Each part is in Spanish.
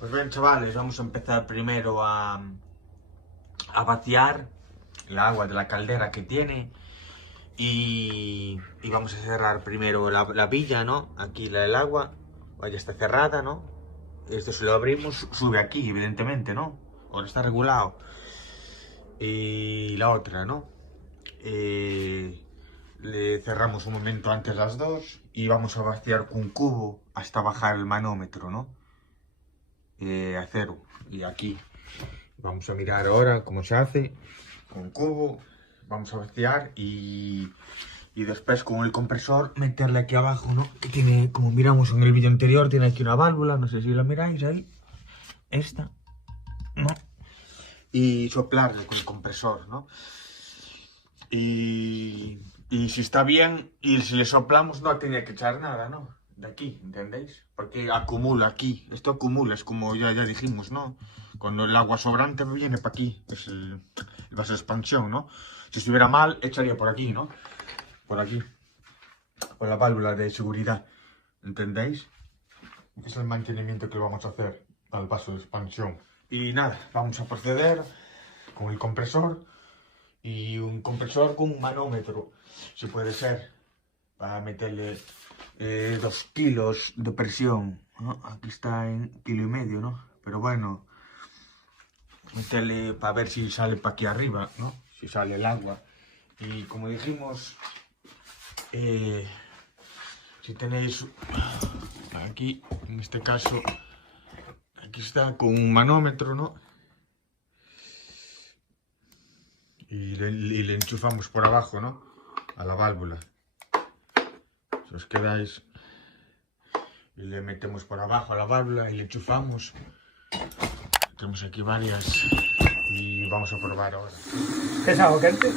Pues bien, chavales, vamos a empezar primero a vaciar el agua de la caldera que tiene y vamos a cerrar primero la villa, ¿no? Aquí el agua, ya está cerrada, ¿no? Esto si lo abrimos sube aquí, evidentemente, ¿no? Ahora está regulado. Y la otra, ¿no? Le cerramos un momento antes las dos y vamos a vaciar con un cubo hasta bajar el manómetro, ¿no? A cero. Y aquí vamos a mirar ahora cómo se hace con un cubo. Vamos a vaciar y después con el compresor meterle aquí abajo, ¿no? Que tiene, como miramos en el vídeo anterior, tiene aquí una válvula, no sé si la miráis ahí. Esta, ¿no? Y soplarle con el compresor, ¿no? Y si está bien y si le soplamos no tiene que echar nada, ¿no? De aquí, ¿entendéis? Porque acumula aquí, esto acumula, es como ya dijimos, ¿no? Cuando el agua sobrante viene para aquí, es el vaso de expansión, ¿no? Si estuviera mal, echaría por aquí, ¿no? Por aquí, por la válvula de seguridad, ¿entendéis? Es el mantenimiento que vamos a hacer al vaso de expansión. Y nada, vamos a proceder con el compresor. Y un compresor con un manómetro, si puede ser, para meterle 2 kilos de presión, ¿no? Aquí está en 1,5 kilos, ¿no? Pero bueno, meterle para ver si sale para aquí arriba, ¿no? Si sale el agua. Y como dijimos, si tenéis aquí, en este caso, aquí está con un manómetro, ¿no? Y le enchufamos por abajo, ¿no? A la válvula. Si os quedáis, y le metemos por abajo a la válvula y le enchufamos. Tenemos aquí varias y vamos a probar ahora. ¿Qué es agua quente?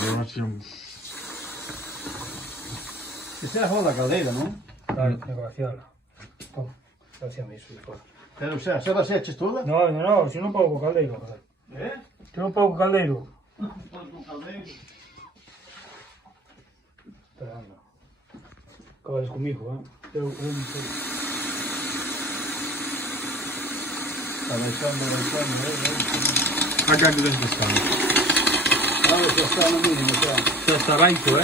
Probación. Esa é a da caldeira, non? Claro, tengo que vaciarla. ¿Cómo? Vaciame eso de fora. Pero, o sea, xa vas eches toda? No, si non podo co caldeiro, joder. Que non podo co caldeiro. Co caldeiro. Espera, anda. Acabades comigo, Eu non sei. Está baixando, Acá que ves que está. Claro, xa está no mínimo, xa. Ya está baixo,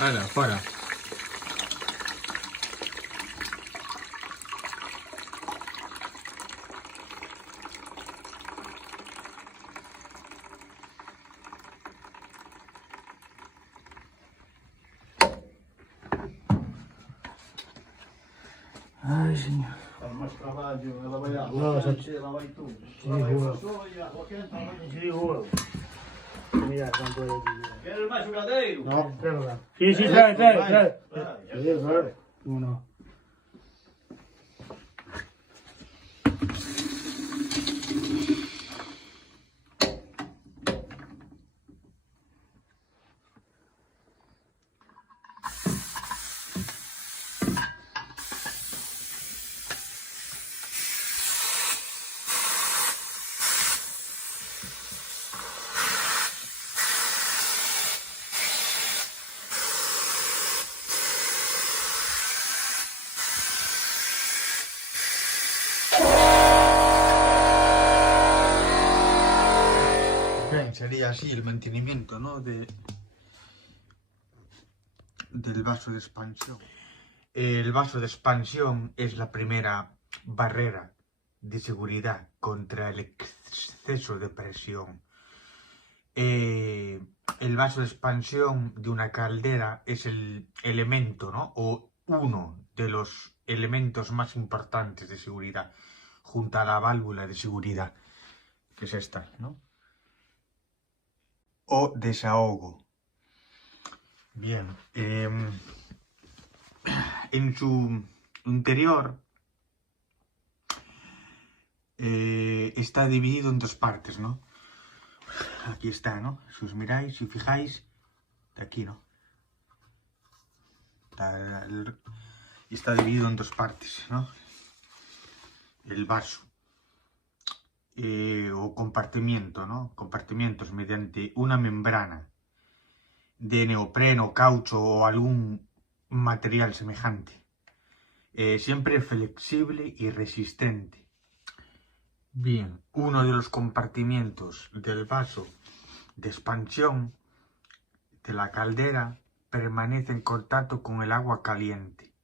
Hala, para. Ai, señor. Faz máis traballo, ela vai a No, água xa- quente, ela vai tudo. Sí, Ela vai bueno. a sola e a água quente, ela vai... Sí, digo eu. Mira cuánto es aquí. Queres máis o caldeiro? No, espera. Sí, trae. Vai. Sí, claro. ¿Cómo no? Bien, sería así el mantenimiento, ¿no? Del vaso de expansión. El vaso de expansión es la primera barrera de seguridad contra el exceso de presión. El vaso de expansión de una caldera es el elemento, ¿no? O uno de los elementos más importantes de seguridad, junto a la válvula de seguridad, que es esta, ¿no? O desahogo. Bien, en su interior está dividido en dos partes, ¿no? Aquí está, ¿no? Si os miráis, si fijáis, de aquí, ¿no? Está dividido en dos partes, ¿no? El vaso. o compartimiento, ¿no? Compartimientos mediante una membrana de neopreno, caucho o algún material semejante. Siempre flexible y resistente. Bien, uno de los compartimientos del vaso de expansión de la caldera permanece en contacto con el agua caliente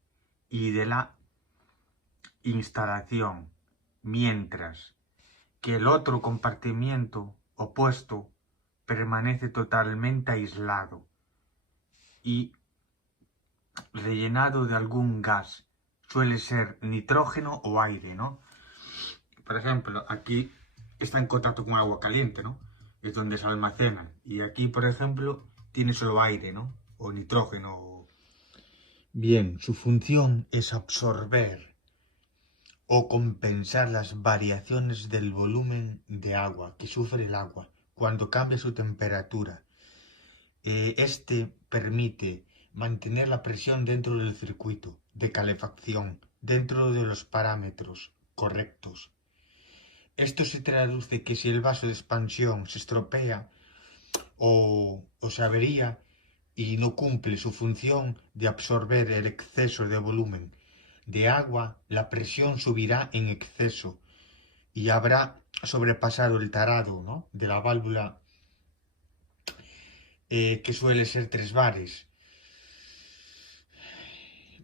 y de la instalación, mientras que el otro compartimiento opuesto permanece totalmente aislado y rellenado de algún gas. Suele ser nitrógeno o aire, ¿no? Por ejemplo, aquí está en contacto con agua caliente, ¿no? Es donde se almacena. Y aquí, por ejemplo, tiene solo aire, ¿no? O nitrógeno. Bien, su función es absorber o compensar las variaciones del volumen de agua que sufre el agua cuando cambia su temperatura. Este permite mantener la presión dentro del circuito de calefacción, dentro de los parámetros correctos. Esto se traduce que si el vaso de expansión se estropea o se avería y no cumple su función de absorber el exceso de volumen de agua, la presión subirá en exceso y habrá sobrepasado el tarado, ¿no?, de la válvula, que suele ser 3 bares,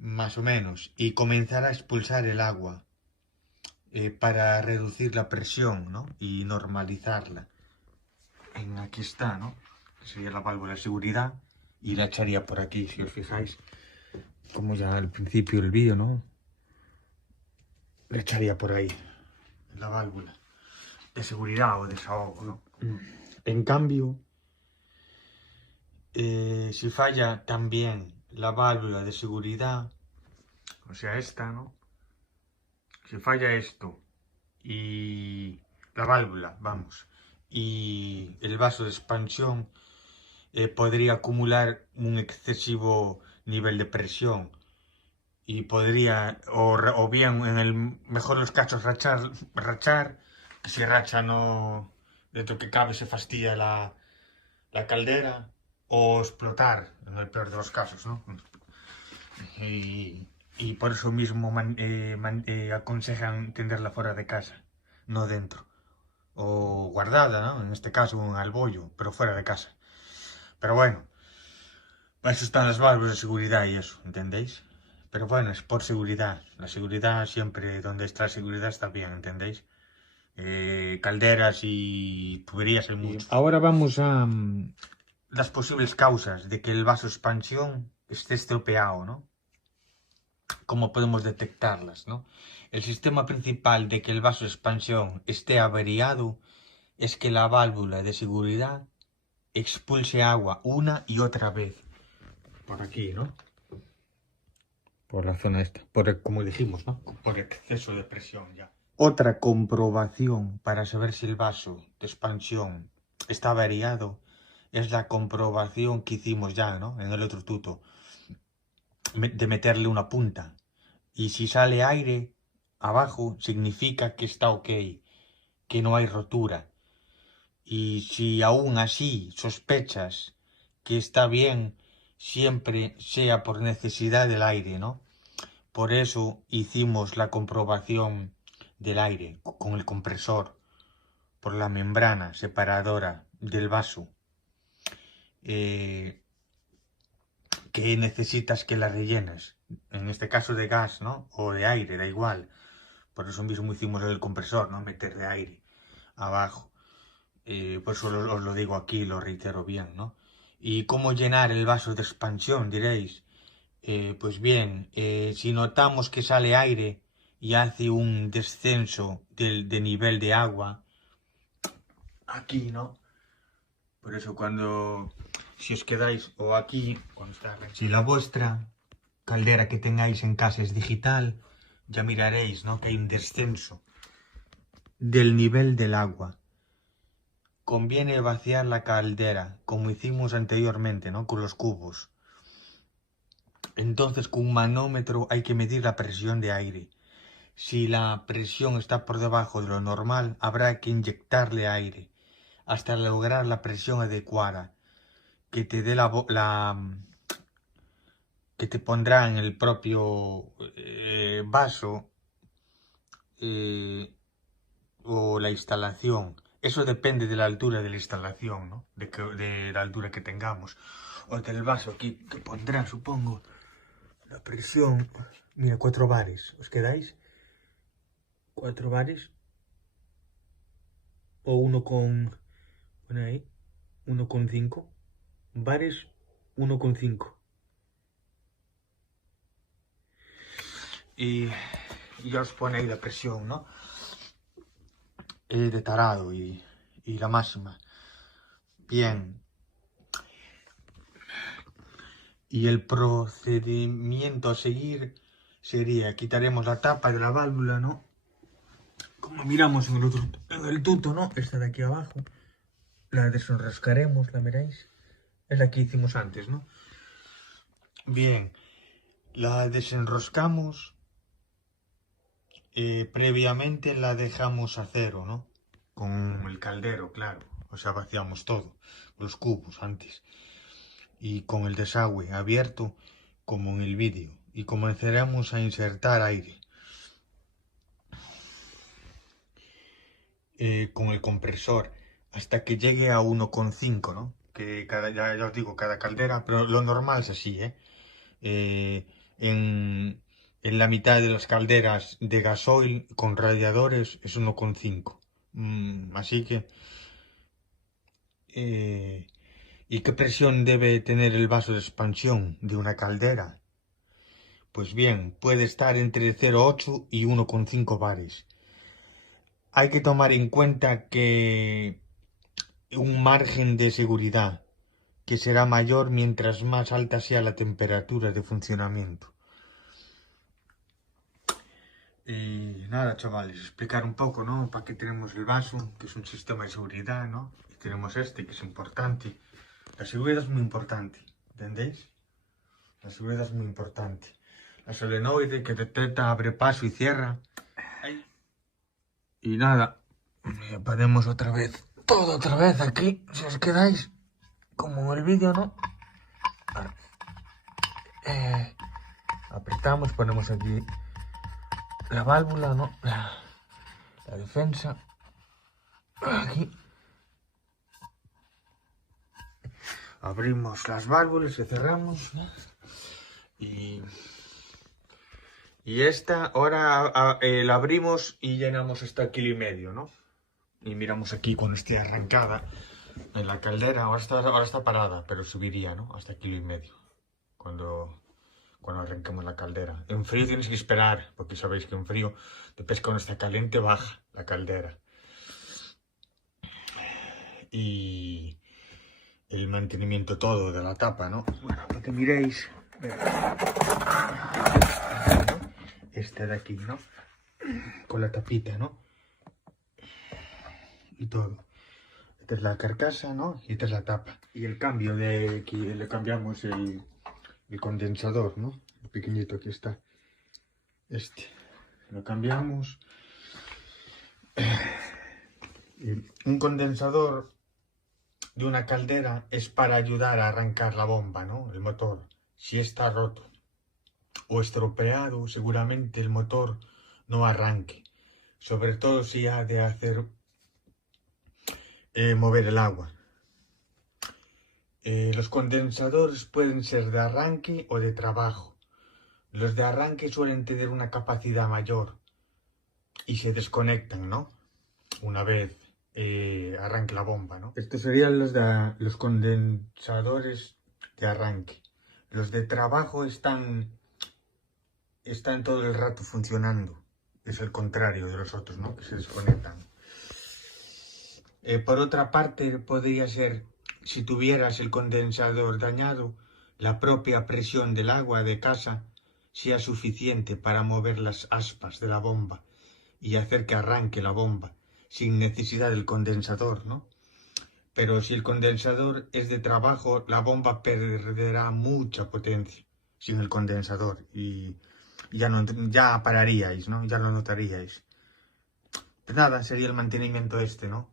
más o menos, y comenzará a expulsar el agua para reducir la presión, ¿no?, y normalizarla. Aquí está, ¿no? Sería la válvula de seguridad y la echaría por aquí, si os fijáis, como ya al principio del vídeo, ¿no? La echaría por ahí, la válvula de seguridad o desahogo, ¿no? En cambio, si falla también la válvula de seguridad, o sea, esta, ¿no? Si falla esto y la válvula, vamos, y el vaso de expansión, podría acumular un excesivo nivel de presión y podría, o bien en el mejor de los casos, rachar, que si racha no, dentro que cabe se fastidia la caldera, o explotar en el peor de los casos, ¿no? Y por eso mismo aconsejan tenerla fuera de casa, no dentro, o guardada, ¿no? En este caso en el bollo, pero fuera de casa. Pero bueno, para eso están las válvulas de seguridad y eso, ¿entendéis? Pero bueno, es por seguridad. La seguridad siempre, donde está la seguridad está bien, ¿entendéis? Calderas y tuberías hay mucho. Ahora vamos a las posibles causas de que el vaso de expansión esté estropeado, ¿no? ¿Cómo podemos detectarlas, no? El sistema principal de que el vaso de expansión esté averiado es que la válvula de seguridad expulse agua una y otra vez. Por aquí, ¿no? Por la zona esta. Como dijimos, ¿no? Por exceso de presión ya. Otra comprobación para saber si el vaso de expansión está averiado es la comprobación que hicimos ya, ¿no?, en el otro tuto, de meterle una punta. Y si sale aire abajo, significa que está ok, que no hay rotura. Y si aún así sospechas que está bien, siempre sea por necesidad del aire, ¿no? Por eso hicimos la comprobación del aire con el compresor, por la membrana separadora del vaso, que necesitas que la rellenes, en este caso de gas, ¿no?, o de aire, da igual. Por eso mismo hicimos el compresor, ¿no?, meter de aire abajo. Por eso os lo digo aquí, lo reitero bien, ¿no? ¿Y cómo llenar el vaso de expansión?, diréis. Pues bien, si notamos que sale aire y hace un descenso de nivel de agua, aquí, ¿no? Por eso si os quedáis, o aquí, si la vuestra caldera que tengáis en casa es digital, ya miraréis, ¿no?, que hay un descenso del nivel del agua. Conviene vaciar la caldera, como hicimos anteriormente, ¿no?, con los cubos. Entonces con un manómetro hay que medir la presión de aire. Si la presión está por debajo de lo normal, habrá que inyectarle aire hasta lograr la presión adecuada que te dé que te pondrá en el propio vaso o la instalación. Eso depende de la altura de la instalación, ¿no? De la altura que tengamos. O del vaso aquí que pondrá, supongo, la presión. Mira, 4 bares. ¿Os quedáis? 4 bares. O 1 con... Pone ahí. 1,5. Bares 1,5. Y ya os pone ahí la presión, ¿no? De tarado y la máxima. Bien. Y el procedimiento a seguir sería, quitaremos la tapa de la válvula, ¿no? Como miramos en el tuto, ¿no? Esta de aquí abajo. La desenroscaremos, ¿la veréis? Es la que hicimos antes, ¿no? Bien. La desenroscamos. Previamente la dejamos a cero, ¿no? Con el caldero, claro. O sea, vaciamos todo. Los cubos antes. Y con el desagüe abierto, como en el vídeo. Y comenzaremos a insertar aire. Con el compresor. Hasta que llegue a 1,5, ¿no? Que ya os digo, cada caldera, pero lo normal es así, ¿eh? En la mitad de las calderas de gasoil con radiadores es 1,5. Así que... ¿y qué presión debe tener el vaso de expansión de una caldera? Pues bien, puede estar entre 0,8 y 1,5 bares. Hay que tomar en cuenta que un margen de seguridad que será mayor mientras más alta sea la temperatura de funcionamiento. Y nada, chavales, explicar un poco, ¿no? Para qué tenemos el vaso, que es un sistema de seguridad, ¿no? Y tenemos este, que es importante. La seguridad es muy importante, ¿entendéis? La seguridad es muy importante. La solenoide que detecta, abre paso y cierra. Y nada, ponemos otra vez, todo otra vez aquí, si os quedáis, como en el vídeo, ¿no? Apretamos, ponemos aquí la válvula, ¿no? La defensa. Aquí. Abrimos las válvulas y cerramos, ¿no? Y esta, ahora la abrimos y llenamos hasta 1,5 kg, ¿no? Y miramos aquí cuando esté arrancada en la caldera. Ahora está parada, pero subiría, ¿no? Hasta 1,5 kg. Cuando arranquemos la caldera. En frío tienes que esperar, porque sabéis que en frío, después cuando está caliente, baja la caldera. Y el mantenimiento todo de la tapa, ¿no? Bueno, para que miréis. Este de aquí, ¿no? Con la tapita, ¿no? Y todo. Esta es la carcasa, ¿no? Y esta es la tapa. Y el cambio de que le cambiamos el condensador, ¿no? El pequeñito aquí está. Este. Lo cambiamos. Un condensador de una caldera es para ayudar a arrancar la bomba, ¿no? El motor. Si está roto o estropeado, seguramente el motor no arranque. Sobre todo si ha de hacer mover el agua. Los condensadores pueden ser de arranque o de trabajo. Los de arranque suelen tener una capacidad mayor y se desconectan, ¿no? Una vez arranque la bomba, ¿no? Estos serían los condensadores de arranque. Los de trabajo están todo el rato funcionando. Es el contrario de los otros, ¿no? Que se desconectan. Por otra parte, podría ser, si tuvieras el condensador dañado, la propia presión del agua de casa sea suficiente para mover las aspas de la bomba y hacer que arranque la bomba, sin necesidad del condensador, ¿no? Pero si el condensador es de trabajo, la bomba perderá mucha potencia sin el condensador y ya, no, ya pararíais, ¿no? Ya lo notaríais. Pues nada, sería el mantenimiento este, ¿no?